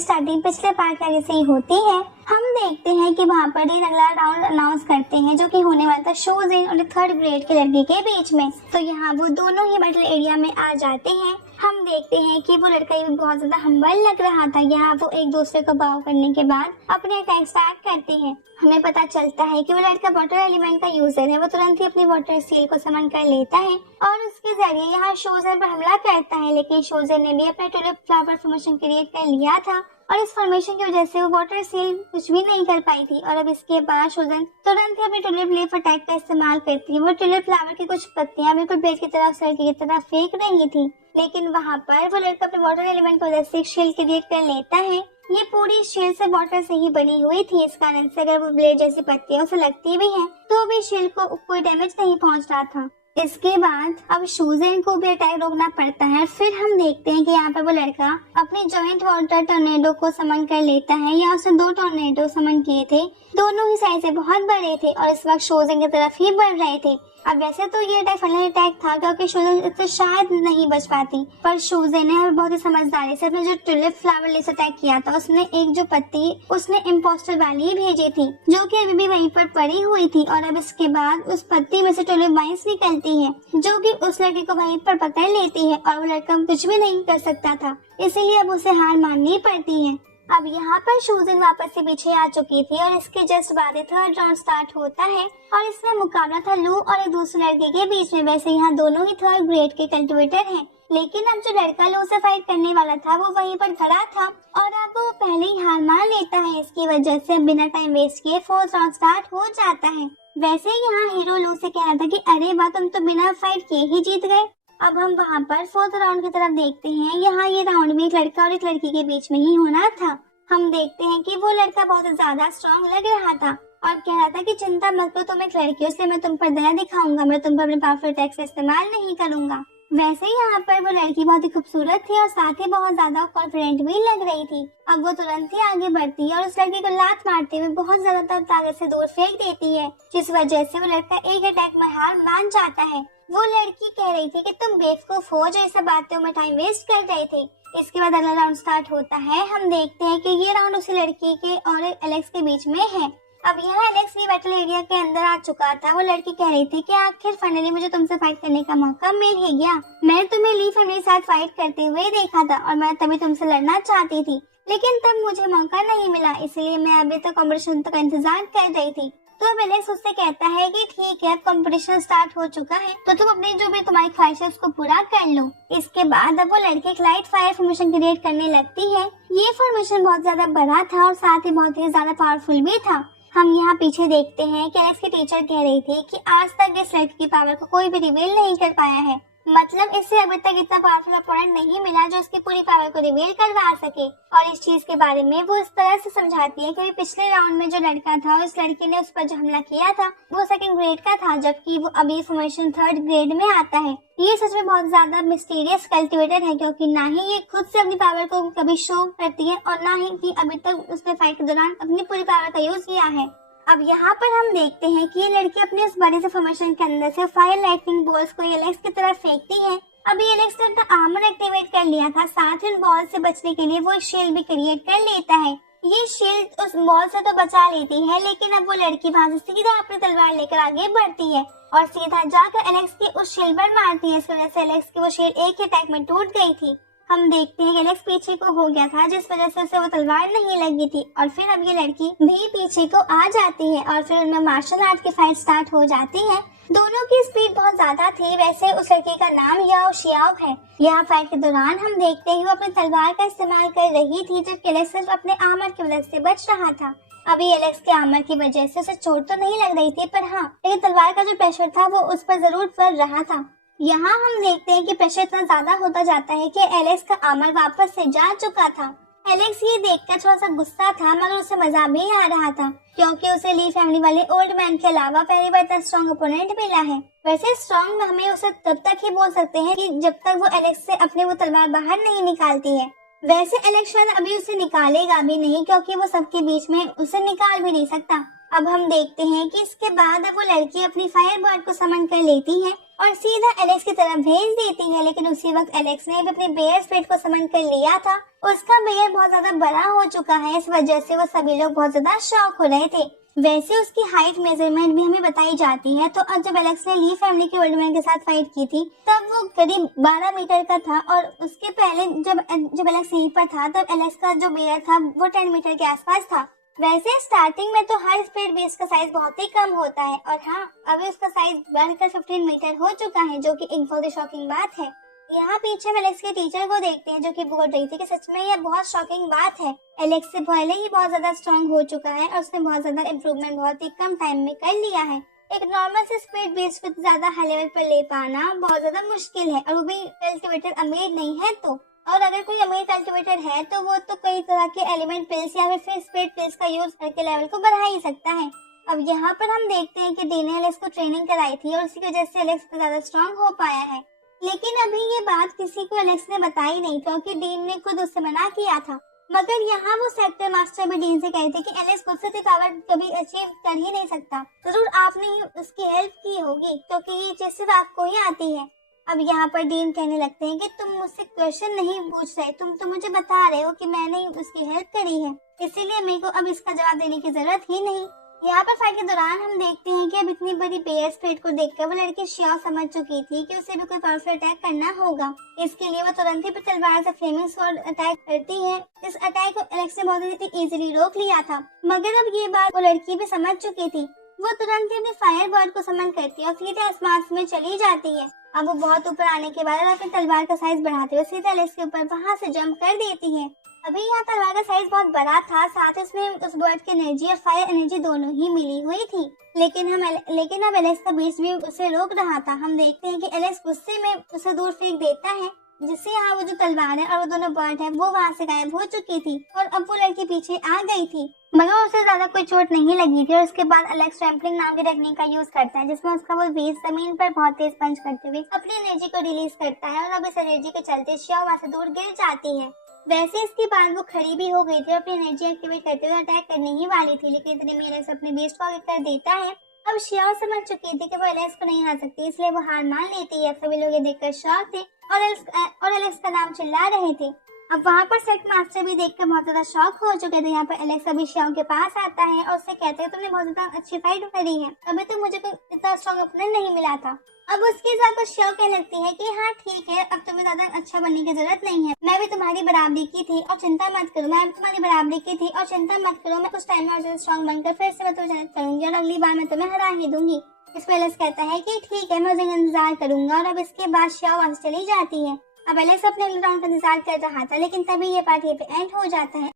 Starting पिछले part के आगे से ही होती है। हम देखते हैं कि वहाँ पर ये अगला राउंड अनाउंस करते हैं जो कि होने वाला था शोज़ेन और 3rd ग्रेड के लड़के के बीच में। तो यहाँ वो दोनों ही बैटल एरिया में आ जाते हैं। हम देखते हैं कि वो लड़का भी बहुत ज्यादा हम्बल लग रहा था। यहाँ वो एक दूसरे को बाव करने के बाद अपने अटैक स्टार्ट करते हैं। हमें पता चलता है कि वो लड़का वाटर एलिमेंट का यूजर है। वो तुरंत ही अपनी वाटर सील को समन कर लेता है और उसके जरिए यहाँ शोज़ेन पर हमला करता है, लेकिन शोज़ेन ने भी अपना टुलिप फ्लावर फॉर्मेशन क्रिएट कर लिया था और इस फॉर्मेशन की वजह से वो वाटर सील कुछ भी नहीं कर पाई थी। और अब इसके बाद शोज़ेन तुरंत ही अपनी टुलिप लीफ अटैक का इस्तेमाल करती है। वो टुलिप फ्लावर की कुछ पत्तियां बिल्कुल ब्लेड की तरफ सर की तरफ फेंक रही थी, लेकिन वहाँ पर वो लड़का अपने वाटर एलिमेंट की वजह से शील्ड क्रिएट कर लेता है। ये पूरी शील्ड से वाटर से ही बनी हुई थी, इस कारण से अगर वो ब्लेड जैसी पत्तियां उसे लगती भी हैं तो भी शील्ड को कोई डैमेज नहीं पहुंच रहा था। इसके बाद अब शोज़ेन को भी अटैक रोकना पड़ता है। फिर हम देखते हैं कि यहाँ पर वो लड़का अपने जॉइंट वाटर टॉर्नेडो को समन कर लेता है। यहाँ उसने 2 टॉर्नेडो समन किए थे, दोनों ही साइज से बहुत बड़े थे और इस वक्त शोज़ेन की तरफ ही बढ़ रहे थे। अब वैसे तो ये अटैक फाइनल अटैक था क्योंकि शोज़ेन इससे शायद नहीं बच पाती, पर शोज़ेन ने बहुत ही समझदारी से अपने जो टुलिप फ्लावर लेस अटैक किया था उसने एक जो पत्ती उसने इम्पोस्टर वाली भेजी थी जो कि अभी भी वहीं पर पड़ी हुई थी। और अब इसके बाद उस पत्ती में से टुलिप वाइन्स निकलती है जो कि उस लड़के को वहीं पर पकड़ लेती है और वो लड़का कुछ भी नहीं कर सकता था, इसीलिए अब उसे हार माननी पड़ती है। अब यहाँ पर शोज़ेन वापस से पीछे आ चुकी थी और इसके जस्ट बाद 3rd राउंड स्टार्ट होता है और इसमें मुकाबला था लू और एक दूसरे लड़के के बीच में। वैसे यहाँ दोनों ही 3rd ग्रेड के कल्टिवेटर हैं, लेकिन अब जो लड़का लू से फाइट करने वाला था वो वहीं पर खड़ा था और अब वो पहले ही हार मान लेता है। इसकी वजह से अब बिना टाइम वेस्ट किए 4th राउंड स्टार्ट हो जाता है। वैसे यहाँ हीरो लू से कह रहा था कि अरे वाह, तुम तो बिना फाइट किए ही जीत गए। अब हम वहाँ पर 4th राउंड की तरफ देखते हैं। यहाँ ये राउंड में एक लड़का और एक लड़की के बीच में ही होना था। हम देखते हैं कि वो लड़का बहुत ज्यादा स्ट्रॉन्ग लग रहा था और कह रहा था कि चिंता मत करो, तुम एक लड़की हो इसलिए मैं तुम पर दया दिखाऊंगा, मैं तुम पर अपने पावरफुल अटैक्स का इस्तेमाल नहीं करूंगा। वैसे यहाँ पर वो लड़की बहुत ही खूबसूरत थी और साथ ही बहुत ज्यादा कॉन्फिडेंट भी लग रही थी। अब वो तुरंत ही आगे बढ़ती है और उस लड़की को लात मारते हुए बहुत ज्यादा ताकत से दूर फेंक देती है, जिस वजह से वो लड़का एक अटैक में हार मान जाता है। वो लड़की कह रही थी कि तुम बेवकूफ हो जो ऐसा बातों में टाइम वेस्ट कर रहे थे। इसके बाद अगला राउंड स्टार्ट होता है। हम देखते हैं कि ये राउंड उसी लड़की के और एलेक्स के बीच में है। अब यहाँ एलेक्स भी बैटल एरिया के अंदर आ चुका था। वो लड़की कह रही थी कि आखिर फाइनली मुझे तुमसे फाइट करने का मौका मिल ही गया। मैं तुम्हें ली फैमिली के साथ फाइट करते हुए देखा था और मैं तभी तुमसे लड़ना चाहती थी, लेकिन तब मुझे मौका नहीं मिला, इसलिए मैं अभी तक कॉम्पिटिशन तक इंतजार कर रही थी। तो अब एलेक्स उससे कहता है कि ठीक है, अब कंपटीशन स्टार्ट हो चुका है तो तुम अपनी जो भी तुम्हारी ख्वाहिश है उसको पूरा कर लो। इसके बाद अब वो लड़के एक लाइट फायर फॉर्मेशन क्रिएट करने लगती है। ये फॉर्मेशन बहुत ज्यादा बड़ा था और साथ ही बहुत ही ज्यादा पावरफुल भी था। हम यहाँ पीछे देखते हैं कि एलेक्स की टीचर कह रही थी कि आज तक इस लड़के की पावर को कोई भी रिवील नहीं कर पाया है, मतलब इससे अभी तक इतना पावरफुल अपोनेंट नहीं मिला जो इसकी पूरी पावर को रिवील करवा सके। और इस चीज के बारे में वो इस तरह से समझाती है कि पिछले राउंड में जो लड़का था उस लड़की ने उस पर जो हमला किया था वो 2nd ग्रेड का था, जबकि वो अभी फॉर्मेशन 3rd ग्रेड में आता है। ये सच में बहुत ज्यादा मिस्टीरियस कल्टिवेटर है क्योंकि ना ही ये खुद से अपनी पावर को कभी शो करती है और ना ही कि अभी तक उसने फाइट के दौरान अपनी पूरी पावर का यूज किया है। अब यहाँ पर हम देखते हैं कि ये लड़की अपने उस बड़े से फॉर्मेशन के अंदर से फायर लाइटनिंग बॉल्स को एलेक्स की तरफ फेंकती है। अभी एलेक्स ने अपना आर्मर एक्टिवेट कर लिया था, साथ ही उन बॉल से बचने के लिए वो शील्ड भी क्रिएट कर लेता है। ये शील्ड उस बॉल से तो बचा लेती है, लेकिन अब वो लड़की वहाँ से सीधा अपनी तलवार लेकर आगे बढ़ती है और सीधा जाकर एलेक्स की उस शील्ड पर मारती है। इस वजह से एलेक्स की वो शील्ड एक ही अटैक में टूट गई थी। हम देखते हैं कि एलेक्स पीछे को हो गया था, जिस वजह से उसे वो तलवार नहीं लगी थी और फिर अब ये लड़की भी पीछे को आ जाती है और फिर उनमें मार्शल आर्ट की फाइट स्टार्ट हो जाती है। दोनों की स्पीड बहुत ज्यादा थी। वैसे उस लड़की का नाम याओ शियाओ है। यहाँ फाइट के दौरान हम देखते हैं वो अपनी तलवार का इस्तेमाल कर रही थी, जबकि एलेक्स सिर्फ अपने आर्मर की मदद से बच रहा था। अभी एलेक्स के आर्मर की वजह से उसे चोट तो नहीं लग रही थी, पर हाँ, लेकिन तलवार का जो प्रेशर था वो उस पर जरूर पड़ रहा था। यहाँ हम देखते हैं कि प्रेशर इतना ज्यादा होता जाता है कि एलेक्स का आर्मर वापस से जा चुका था। एलेक्स ये देखकर थोड़ा सा गुस्सा था, मगर उसे मजा भी आ रहा था क्योंकि उसे ली फैमिली वाले ओल्ड मैन के अलावा पहली बार इतना स्ट्रॉन्ग ओपोनेंट मिला है। वैसे स्ट्रॉन्ग में हमें उसे तब तक ही बोल सकते हैं कि जब तक वो एलेक्स से अपनी वो तलवार बाहर नहीं निकालती है। वैसे एलेक्स शायद अभी उसे निकालेगा भी नहीं क्योंकि वो सबके बीच में उसे निकाल भी नहीं सकता। अब हम देखते हैं कि इसके बाद अब वो लड़की अपनी फायरबर्ड को समन कर लेती है और सीधा एलेक्स की तरफ भेज देती है। लेकिन उसी वक्त एलेक्स ने भी अपने बेयर स्पिरिट को समन कर लिया था। उसका बेयर बहुत ज्यादा बड़ा हो चुका है, इस वजह से वो सभी लोग बहुत ज्यादा शॉक हो रहे थे। वैसे उसकी हाइट मेजरमेंट भी हमें बताई जाती है। तो जब एलेक्स ने ली फैमिली के ओल्ड के साथ फाइट की थी तब वो करीब 12 मीटर का था, और उसके पहले जब एलेक्स यहीं पर था तब एलेक्स का जो बेयर था वो 10 मीटर के आसपास था। वैसे स्टार्टिंग में तो हर स्पीड बेस का साइज बहुत ही कम होता है, और हाँ अभी उसका साइज बढ़कर 15 मीटर हो चुका है, जो कि एक बहुत ही शॉकिंग बात है। यहाँ पीछे हम एलेक्स के टीचर को देखते हैं जो कि बोल रही थी कि सच में यह बहुत शॉकिंग बात है। एलेक्स से पहले ही बहुत ज्यादा स्ट्रॉन्ग हो चुका है और उसने बहुत ज्यादा इम्प्रूवमेंट बहुत ही कम टाइम में कर लिया है। एक नॉर्मल से स्पीड बेस को ज्यादा हाई लेवल पर ले पाना बहुत ज्यादा मुश्किल है, और वो भी कल्टिवेटर अमीर नहीं है तो। और अगर कोई अमीर कल्टिवेटर है तो वो तो कई तरह के एलिमेंट पिल्स या फिर स्पीड पिल्स का यूज करके लेवल को बढ़ा ही सकता है। अब यहाँ पर हम देखते हैं कि डीन ने एलेक्स को ट्रेनिंग कराई थी और उसी की वजह से एलेक्स ज्यादा स्ट्रॉन्ग हो पाया है। लेकिन अभी ये बात किसी को एलेक्स ने बताई नहीं, क्योंकि डीन ने खुद उससे मना किया था। मगर यहाँ वो सेक्टर मास्टर भी डीन से कहते कि एलेक्स खुद से पावर कभी अचीव कर ही नहीं सकता, जरूर आपने ही उसकी हेल्प की होगी, क्योंकि ये चीज सिर्फ आपको ही आती है। अब यहाँ पर डीन कहने लगते हैं कि तुम मुझसे क्वेश्चन नहीं पूछ रहे, तुम तो मुझे बता रहे हो कि मैंने ही उसकी हेल्प करी है, इसीलिए मेरे को अब इसका जवाब देने की जरूरत ही नहीं। यहाँ पर फाइट के दौरान हम देखते हैं कि अब इतनी बड़ी बेयर स्पिरिट को देखकर वो लड़की श्योर समझ चुकी थी कि उसे भी कोई पावरफुल अटैक करना होगा। इसके लिए वो तुरंत ही तलवार से फ्लेमिंग स्वॉर्ड अटैक करती है। इस अटैक को एलेक्स ने बहुत ही इजीली रोक लिया था, मगर अब ये बात वो लड़की भी समझ चुकी थी। वो तुरंत ही अपने फायर बर्ड को समन करती है और सीधे आसमान में चली जाती है। अब वो बहुत ऊपर आने के बाद अपनी तलवार का साइज बढ़ाते हुए सीधे एलेक्स के ऊपर वहां से जंप कर देती है। अभी यहाँ तलवार का साइज बहुत बड़ा था, साथ ही उसमें उस बर्ड की एनर्जी और फायर एनर्जी दोनों ही मिली हुई थी। लेकिन अब एलेक्स का बीच भी उसे रोक रहा था। हम देखते हैं कि एलेक्स गुस्से में उसे दूर फेंक देता है, जिससे यहाँ वो जो तलवार है और वो दोनों बर्ड है वो वहाँ से गायब हो चुकी थी और अब वो लड़की पीछे आ गई थी, मगर उसे ज्यादा कोई चोट नहीं लगी थी। और उसके बाद एलेक्स ट्रैम्पलिंग नाम की टेक्निक का यूज करता है, जिसमें उसका वो बेस जमीन पर बहुत तेज पंच करते हुए अपनी एनर्जी को रिलीज करता है, और अब इस एनर्जी के चलते श्योर वहाँ से दूर गिर जाती है। वैसे इसके बाद वो खड़ी भी हो गई थी और अपनी एनर्जी एक्टिवेट करते हुए अटैक करने ही वाली थी, लेकिन इतने में एलेक्स अपने बेस्ट को आगे कर देता है। अब श्योर समझ चुकी थी कि वो एलेक्स को नहीं हरा सकती, इसलिए वो हार मान लेती है। सभी लोग ये देखकर शॉक थे और एलेक्स का नाम चिल्ला रहे थे। अब वहाँ पर सेट मास्टर भी देखकर बहुत ज्यादा शॉक हो चुके थे। यहाँ पर एलेक्स अभी श्योर के पास आता है और उससे कहते हैं तुमने बहुत ज्यादा अच्छी फाइट करी है, अभी तो मुझे कोई इतना स्ट्रॉन्ग ओपोनेंट नहीं मिला था। अब उसके साथ तो श्योर कहने लगती है कि हाँ ठीक है, अब तुम्हें ज्यादा अच्छा बनने की जरूरत नहीं है, मैं भी तुम्हारी बराबरी की थी और चिंता मत करो, मैं तुम्हारी बराबरी की थी और चिंता मत करो, मैं कुछ टाइम में और ज्यादा स्ट्रॉन्ग बनकर फिर से मैं तुम्हें चैलेंज करूंगी और अगली बार मैं तुम्हें हरा ही दूंगी। इस पर एलेक्स कहता है कि ठीक है, मैं उसे इंतजार करूंगा, और अब इसके बाद श्योर वहां से चली जाती है। अब एलेक्स अपने अगले राउंड का इंतजार कर रहा था, लेकिन तभी ये पार्ट पे एंड हो जाता है।